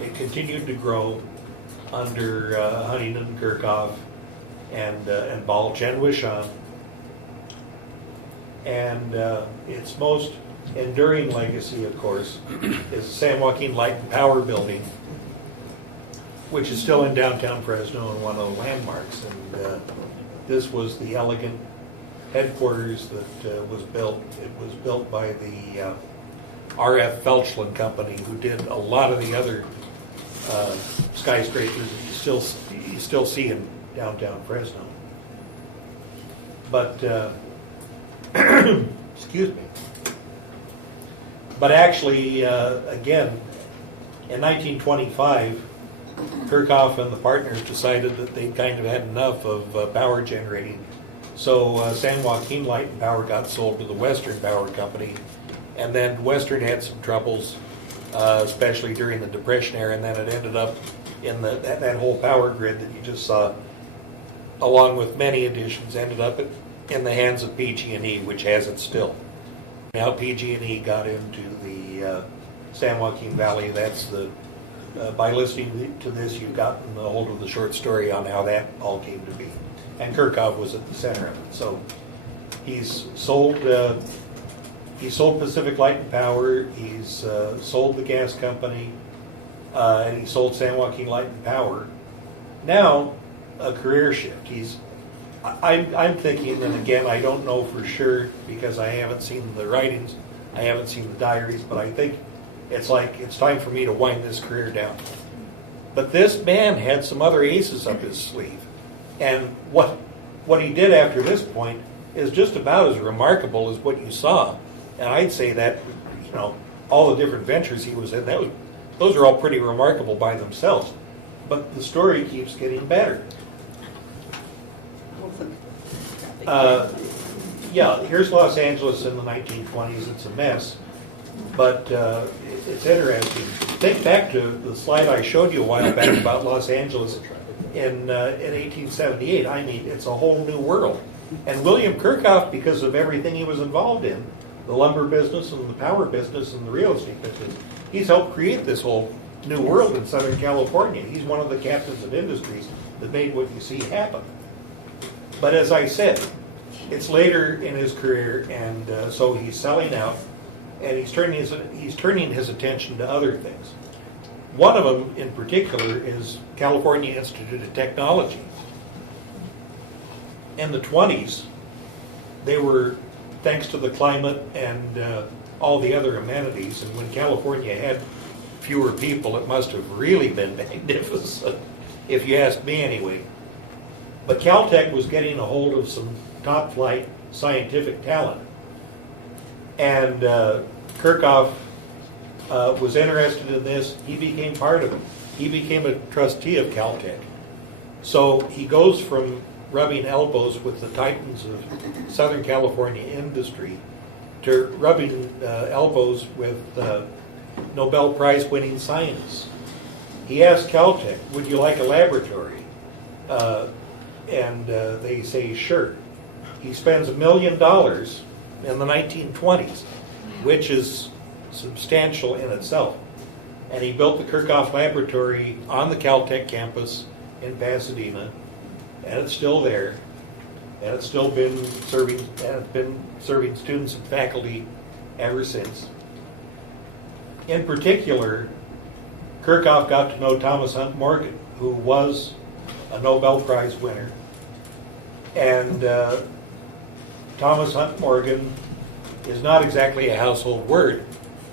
it continued to grow under Huntington, Kerckhoff, and Balch and Wishon. And its most enduring legacy, of course, is the San Joaquin Light and Power Building, which is still in downtown Fresno and one of the landmarks. And this was the elegant headquarters that was built. It was built by the R.F. Felchland Company, who did a lot of the other skyscrapers that you still see in downtown Fresno. But excuse me. But actually, again, in 1925, Kerckhoff and the partners decided that they'd kind of had enough of power generating. So San Joaquin Light and Power got sold to the Western Power Company, and then Western had some troubles, especially during the Depression era, and then it ended up in that whole power grid that you just saw, along with many additions, ended up in the hands of PG&E, which has it still. Now PG&E got into the San Joaquin Valley. That's the by listening to this, you've gotten a hold of the short story on how that all came to be. And Kerckhoff was at the center of it. So he's sold Pacific Light and Power. He's sold the gas company, and he sold San Joaquin Light and Power. Now, a career shift. I'm thinking, and again, I don't know for sure because I haven't seen the writings, I haven't seen the diaries, but I think it's like it's time for me to wind this career down. But this man had some other aces up his sleeve, and what he did after this point is just about as remarkable as what you saw. And I'd say that, you know, all the different ventures he was in, those are all pretty remarkable by themselves. But the story keeps getting better. Yeah, here's Los Angeles in the 1920s. It's a mess, but it's interesting. Think back to the slide I showed you a while back about Los Angeles in 1878. I mean, it's a whole new world. And William Kerckhoff, because of everything he was involved in, the lumber business and the power business and the real estate business, he's helped create this whole new world in Southern California. He's one of the captains of industries that made what you see happen. But as I said, it's later in his career, and so he's selling out, and he's turning his attention to other things. One of them, in particular, is California Institute of Technology. In the 20s, they were, thanks to the climate and all the other amenities, and when California had fewer people, it must have really been magnificent, if you ask me anyway. But Caltech was getting a hold of some top-flight scientific talent. And Kerckhoff was interested in this. He became part of it. He became a trustee of Caltech. So he goes from rubbing elbows with the titans of Southern California industry to rubbing elbows with Nobel Prize-winning scientists. He asked Caltech, would you like a laboratory? And they say, sure. He spends $1 million in the 1920s, which is substantial in itself. And he built the Kerckhoff Laboratory on the Caltech campus in Pasadena, and it's still there, and it's still been serving students and faculty ever since. In particular, Kerckhoff got to know Thomas Hunt Morgan, who was a Nobel Prize winner. And Thomas Hunt Morgan is not exactly a household word,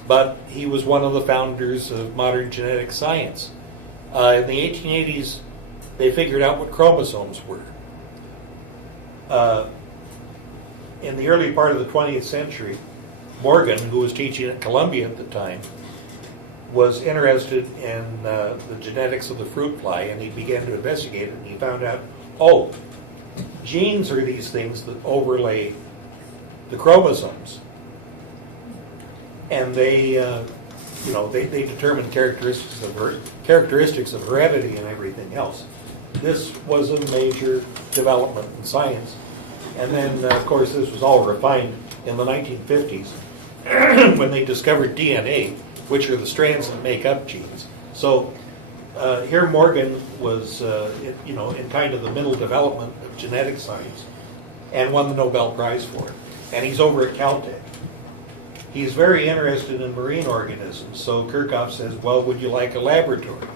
but he was one of the founders of modern genetic science. In the 1880s, they figured out what chromosomes were. In the early part of the 20th century, Morgan, who was teaching at Columbia at the time, was interested in the genetics of the fruit fly, and he began to investigate it, and he found out, oh, genes are these things that overlay the chromosomes. And they determine characteristics of heredity and everything else. This was a major development in science. And then, of course, this was all refined in the 1950s when they discovered DNA, which are the strands that make up genes. So here Morgan was, in kind of the middle development of genetic science and won the Nobel Prize for it. And he's over at Caltech. He's very interested in marine organisms, so Kerckhoff says, well, would you like a laboratory?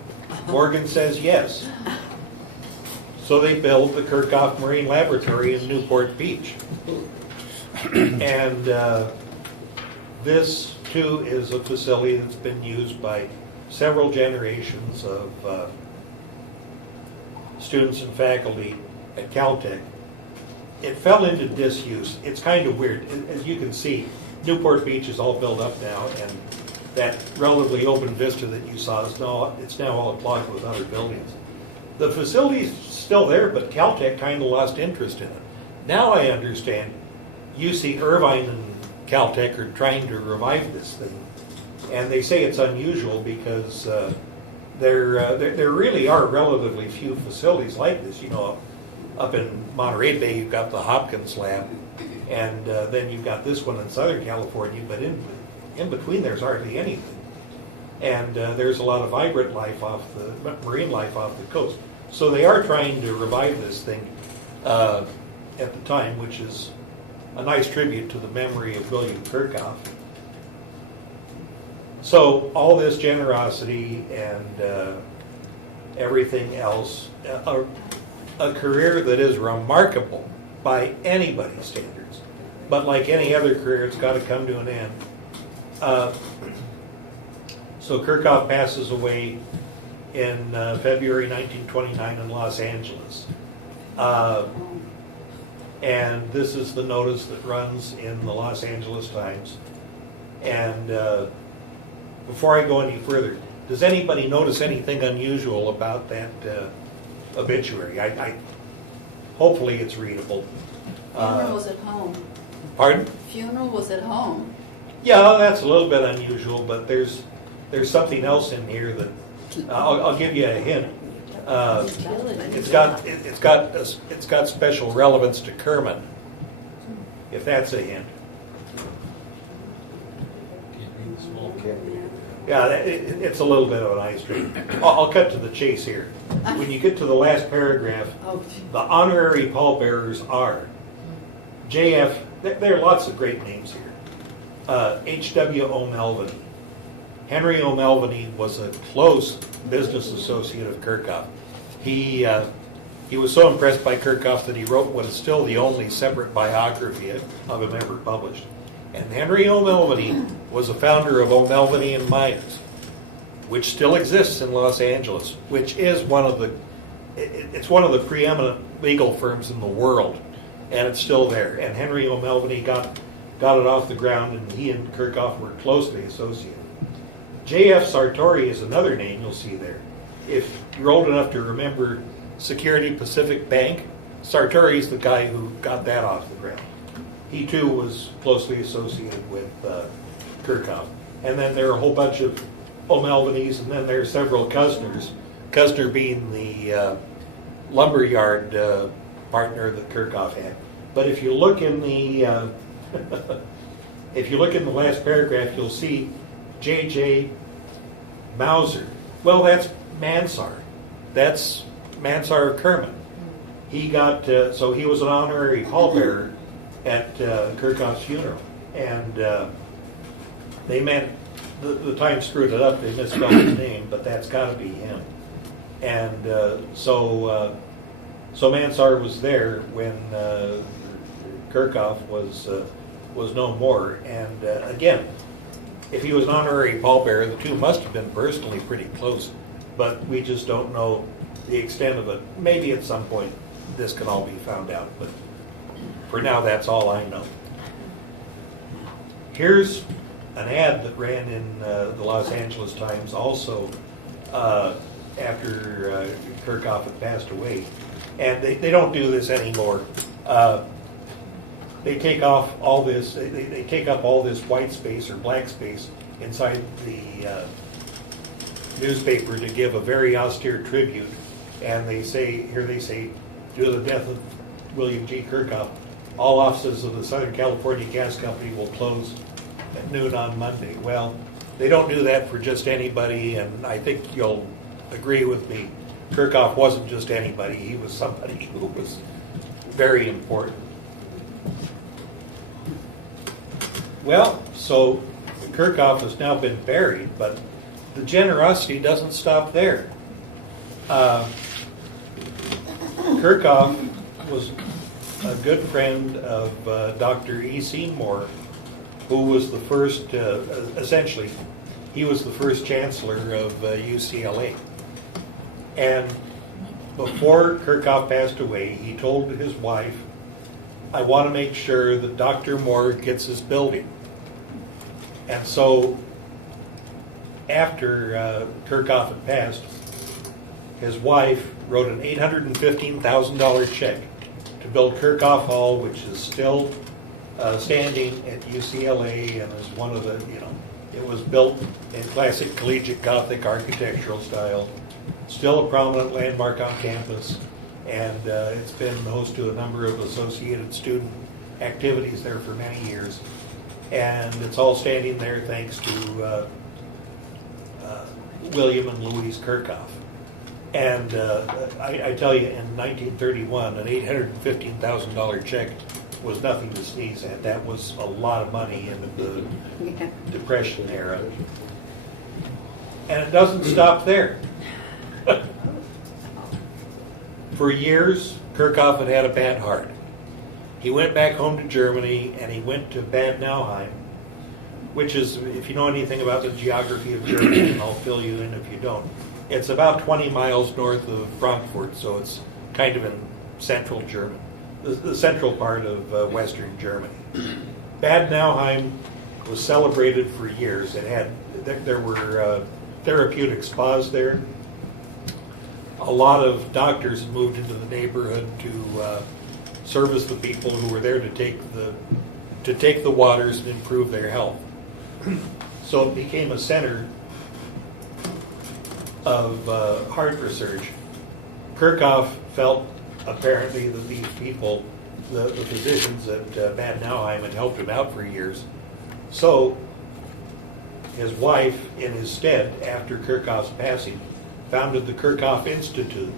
Morgan says yes. So they build the Kerckhoff Marine Laboratory in Newport Beach. And this, too, is a facility that's been used by several generations of students and faculty at Caltech. It fell into disuse. It's kind of weird. As you can see, Newport Beach is all built up now, and that relatively open vista that you saw is now, it's now all clogged with other buildings. The facility's still there, but Caltech kind of lost interest in it. Now I understand UC Irvine and Caltech are trying to revive this thing, and they say it's unusual because there really are relatively few facilities like this. You know, up in Monterey Bay, you've got the Hopkins Lab, and then you've got this one in Southern California, but in between there's hardly anything. And there's a lot of vibrant life marine life off the coast. So they are trying to revive this thing at the time, which is a nice tribute to the memory of William Kerckhoff. So all this generosity and everything else, a career that is remarkable by anybody's standards. But like any other career, it's got to come to an end. So Kerckhoff passes away in February 1929 in Los Angeles. And this is the notice that runs in the Los Angeles Times. And before I go any further, does anybody notice anything unusual about that obituary? Hopefully it's readable. Funeral was at home. Pardon? Funeral was at home. Yeah, that's a little bit unusual, but there's something else in here that I'll give you a hint. It's got special relevance to Kerman, if that's a hint. Yeah, it's a little bit of an ice cream. I'll cut to the chase here. When you get to the last paragraph, the honorary pallbearers are J.F. There are lots of great names here. H.W. O'Melveny. Henry O'Melveny was a close business associate of Kerckhoff. He was so impressed by Kerckhoff that he wrote what is still the only separate biography of him ever published. And Henry O'Melveny was a founder of O'Melveny and Myers, which still exists in Los Angeles, which is one of the preeminent legal firms in the world, and it's still there. And Henry O'Melveny got it off the ground, and he and Kerckhoff were closely associated. J.F. Sartori is another name you'll see there. If you're old enough to remember Security Pacific Bank, Sartori's the guy who got that off the ground. He too was closely associated with Kerckhoff. And then there are a whole bunch of O'Melvenys, and then there are several Cusners. Cusner being the lumberyard partner that Kerckhoff had. But if you look in the if you look in the last paragraph, you'll see J.J. Mauser. Well, that's Mansar. That's Mansar Kerman. He got so he was an honorary pallbearer at Kerckhoff's funeral, and they meant the Times screwed it up. They misspelled his name, but that's got to be him. And so So Mansar was there when Kerckhoff was no more. And again, if he was an honorary pallbearer, the two must have been personally pretty close, but we just don't know the extent of it. Maybe at some point this can all be found out, but for now that's all I know. Here's an ad that ran in the Los Angeles Times also after Kerckhoff had passed away. And they don't do this anymore. They take off all this, they take up all this white space or black space inside the newspaper to give a very austere tribute. And they say, here they say, due to the death of William G. Kerckhoff, all offices of the Southern California Gas Company will close at noon on Monday. Well, they don't do that for just anybody, and I think you'll agree with me. Kerckhoff wasn't just anybody, he was somebody who was very important. Well, so Kerckhoff has now been buried, but the generosity doesn't stop there. Kerckhoff was a good friend of Dr. E. Seymour, who was the first, essentially, he was the first chancellor of UCLA. And before Kerckhoff passed away, he told his wife, I want to make sure that Dr. Moore gets his building. And so after Kerckhoff had passed, his wife wrote an $815,000 check to build Kerckhoff Hall, which is still standing at UCLA and is one of the, it was built in classic collegiate Gothic architectural style. Still a prominent landmark on campus, and it's been host to a number of associated student activities there for many years. And it's all standing there thanks to William and Louise Kerckhoff. And I tell you, in 1931, an $815,000 check was nothing to sneeze at. That was a lot of money in the Depression era. And it doesn't stop there. For years, Kerckhoff had a bad heart. He went back home to Germany, and he went to Bad Nauheim, which is, if you know anything about the geography of Germany, and I'll fill you in if you don't, it's about 20 miles north of Frankfurt, so it's kind of in central Germany, the central part of Western Germany. Bad Nauheim was celebrated for years. It had, there were therapeutic spas there. A lot of doctors moved into the neighborhood to service the people who were there to take the waters and improve their health. So it became a center of heart research. Kerckhoff felt apparently that these people, the physicians at Bad Nauheim, had helped him out for years. So his wife, in his stead, after Kerckhoff's passing, founded the Kerckhoff Institute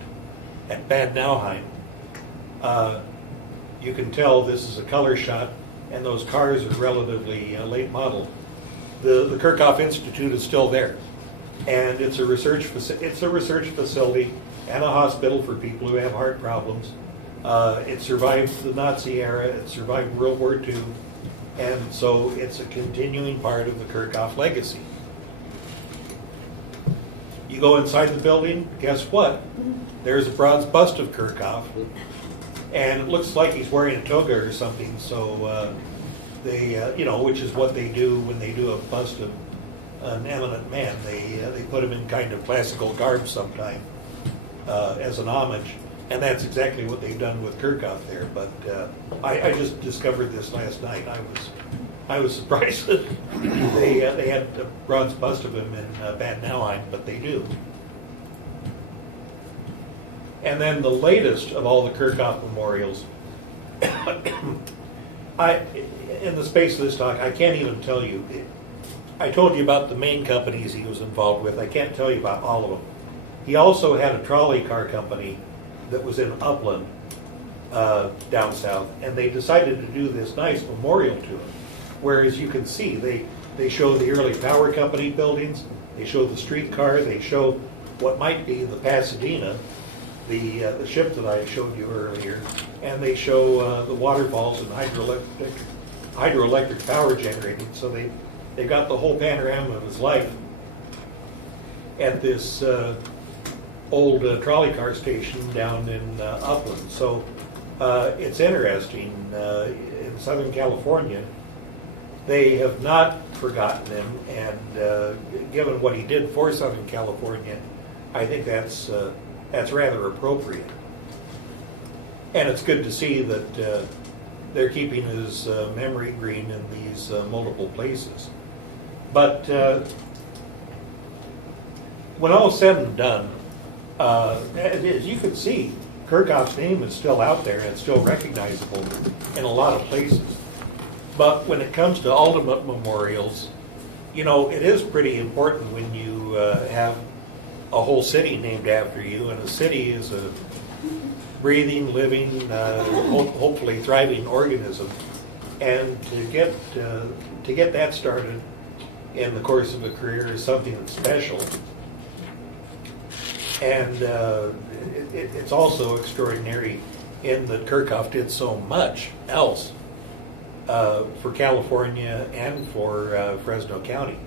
at Bad Nauheim. You can tell this is a color shot, and those cars are relatively late model. The Kerckhoff Institute is still there, and it's a research facility and a hospital for people who have heart problems. It survived the Nazi era, it survived World War II, and so it's a continuing part of the Kerckhoff legacy. You go inside the building, guess what? There's a bronze bust of Kerckhoff, and it looks like he's wearing a toga or something, so they, which is what they do when they do a bust of an eminent man. They put him in kind of classical garb sometime as an homage, and that's exactly what they've done with Kerckhoff there. But I just discovered this last night. I was surprised that they had a bronze bust of him in Bad Nauheim, but they do. And then the latest of all the Kerckhoff memorials, in the space of this talk, I can't even tell you. I told you about the main companies he was involved with. I can't tell you about all of them. He also had a trolley car company that was in Upland, down south, and they decided to do this nice memorial to him. Where, as you can see, they show the early power company buildings, they show the streetcar, they show what might be the Pasadena, the ship that I showed you earlier, and they show the waterfalls and hydroelectric power generating. So they got the whole panorama of his life at this old trolley car station down in Upland. So it's interesting. In Southern California, they have not forgotten him, and given what he did for Southern California, I think that's rather appropriate. And it's good to see that they're keeping his memory green in these multiple places. But when all is said and done, as you can see, Kerckhoff's name is still out there and it's still recognizable in a lot of places. But when it comes to ultimate memorials, you know, it is pretty important when you have a whole city named after you, and a city is a breathing, living, hopefully thriving organism. And to get that started in the course of a career is something that's special. And it's also extraordinary in that Kerckhoff did so much else for California and for Fresno County.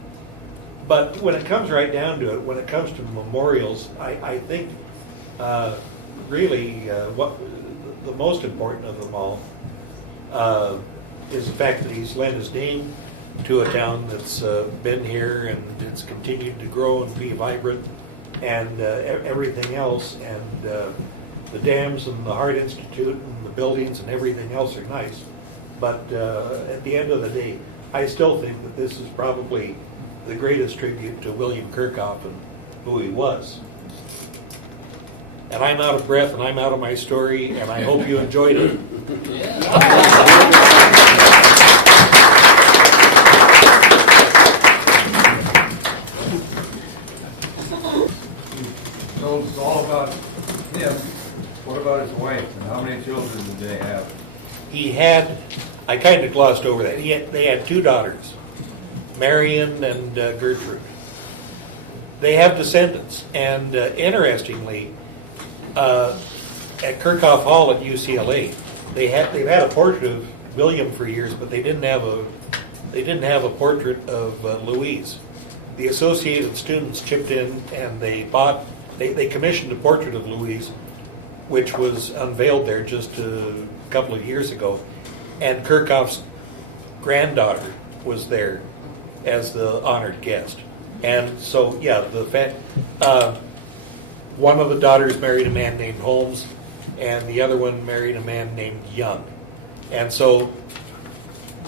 But when it comes right down to it, when it comes to memorials, I think really what the most important of them all is the fact that he's lent his name to a town that's been here and it's continued to grow and be vibrant, and everything else, and the dams and the Heart Institute and the buildings and everything else are nice. But at the end of the day, I still think that this is probably the greatest tribute to William Kerckhoff and who he was. And I'm out of breath and I'm out of my story, and I hope you enjoyed it. So it's all about him. What about his wife, and how many children did they have? He had, I kind of glossed over that, they had two daughters, Marion and Gertrude. They have descendants, and interestingly, at Kerckhoff Hall at UCLA, they've had a portrait of William for years, but they didn't have a portrait of Louise. The Associated students chipped in and they commissioned a portrait of Louise, which was unveiled there just a couple of years ago, and Kerckhoff's granddaughter was there as the honored guest. And so, yeah, one of the daughters married a man named Holmes, and the other one married a man named Young. And so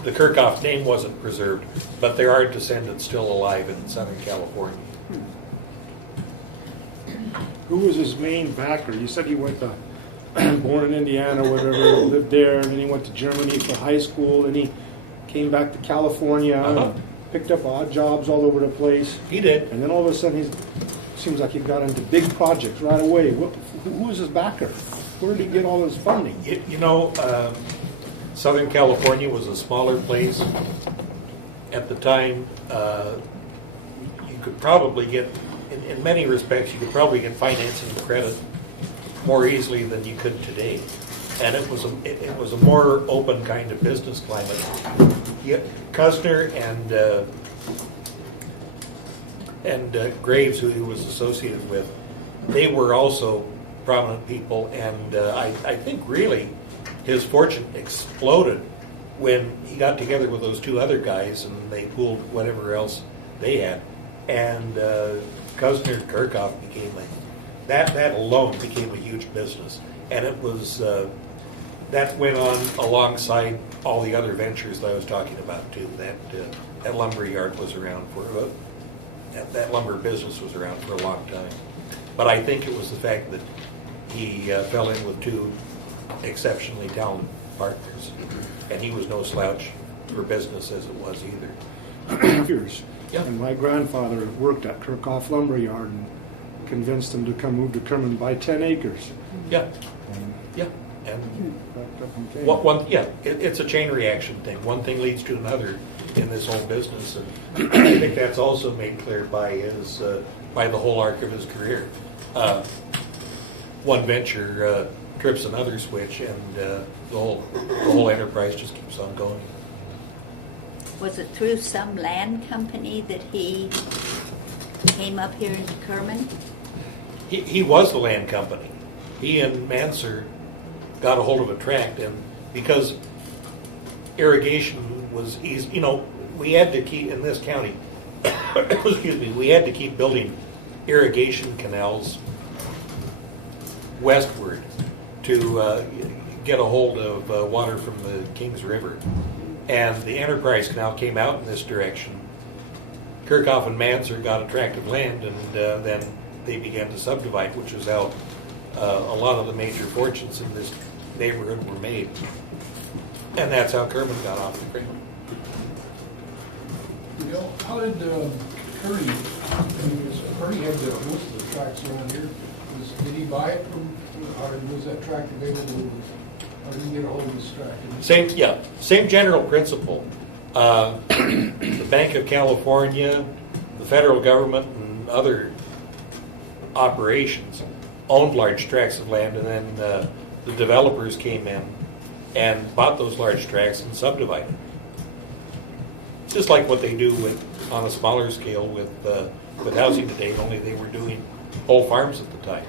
the Kerckhoff name wasn't preserved, but there are descendants still alive in Southern California. Who was his main backer? You said he went to, born in Indiana, whatever, lived there, and then he went to Germany for high school, and he came back to California, and picked up odd jobs all over the place. He did. And then all of a sudden, seems like he got into big projects right away. Who was his backer? Where did he get all his funding? You know, Southern California was a smaller place. At the time, you could probably get, in many respects, you could probably get financing and credit more easily than you could today. And it was a more open kind of business climate. Kuzner and Graves, who he was associated with, they were also prominent people, and I think really his fortune exploded when he got together with those two other guys and they pooled whatever else they had. And Kuzner and Kerckhoff became that alone became a huge business, and it was that went on alongside all the other ventures that I was talking about too. That lumber yard was around for that lumber business was around for a long time. But I think it was the fact that he fell in with two exceptionally talented partners, and he was no slouch for business as it was either. Years. Yeah. And my grandfather worked at Kerckhoff Lumber Yard and convinced him to move to Kerman and buy 10 acres. Yeah, yeah. And it's a chain reaction thing. One thing leads to another in this whole business, and I think that's also made clear by the whole arc of his career. one venture trips another switch, and the whole enterprise just keeps on going. Was it through some land company that he came up here into Kerman? He was the land company. He and Manser got a hold of a tract, and because irrigation was easy, you know, we had to keep, in this county, excuse me, we had to keep building irrigation canals westward to get a hold of water from the Kings River. And the Enterprise Canal came out in this direction. Kerckhoff and Manser got a tract of land, and then they began to subdivide, which is how a lot of the major fortunes in this neighborhood were made. And that's how Kerman got off the ground. Bill, how did Kearney had most of the tracts around here? Did he buy it from, or was that tract available? How did he get a hold of this tract? Same general principle. The Bank of California, the federal government, and other operations owned large tracts of land, and then the developers came in and bought those large tracts and subdivided. Just like what they do on a smaller scale with housing today, only they were doing whole farms at the time.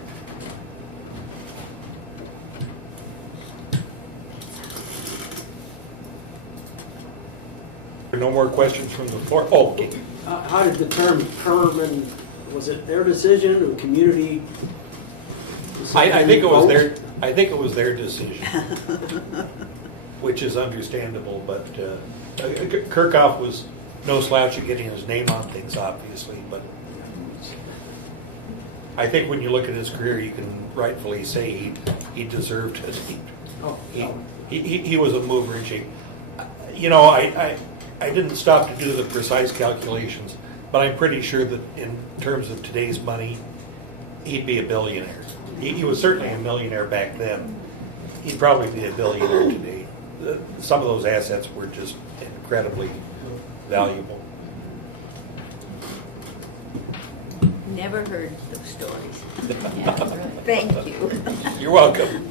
No more questions from the floor. Oh, okay. How did the term Kerman, was it their decision or community? I think it was their. I think it was their decision, which is understandable. But Kerckhoff was no slouch at getting his name on things, obviously. But I think when you look at his career, you can rightfully say he deserved it. He was a mover and shaker. You know, I didn't stop to do the precise calculations, but I'm pretty sure that in terms of today's money, he'd be a billionaire. He was certainly a millionaire back then. He'd probably be a billionaire today. Some of those assets were just incredibly valuable. Never heard those stories. Yeah, right. Thank you. You're welcome.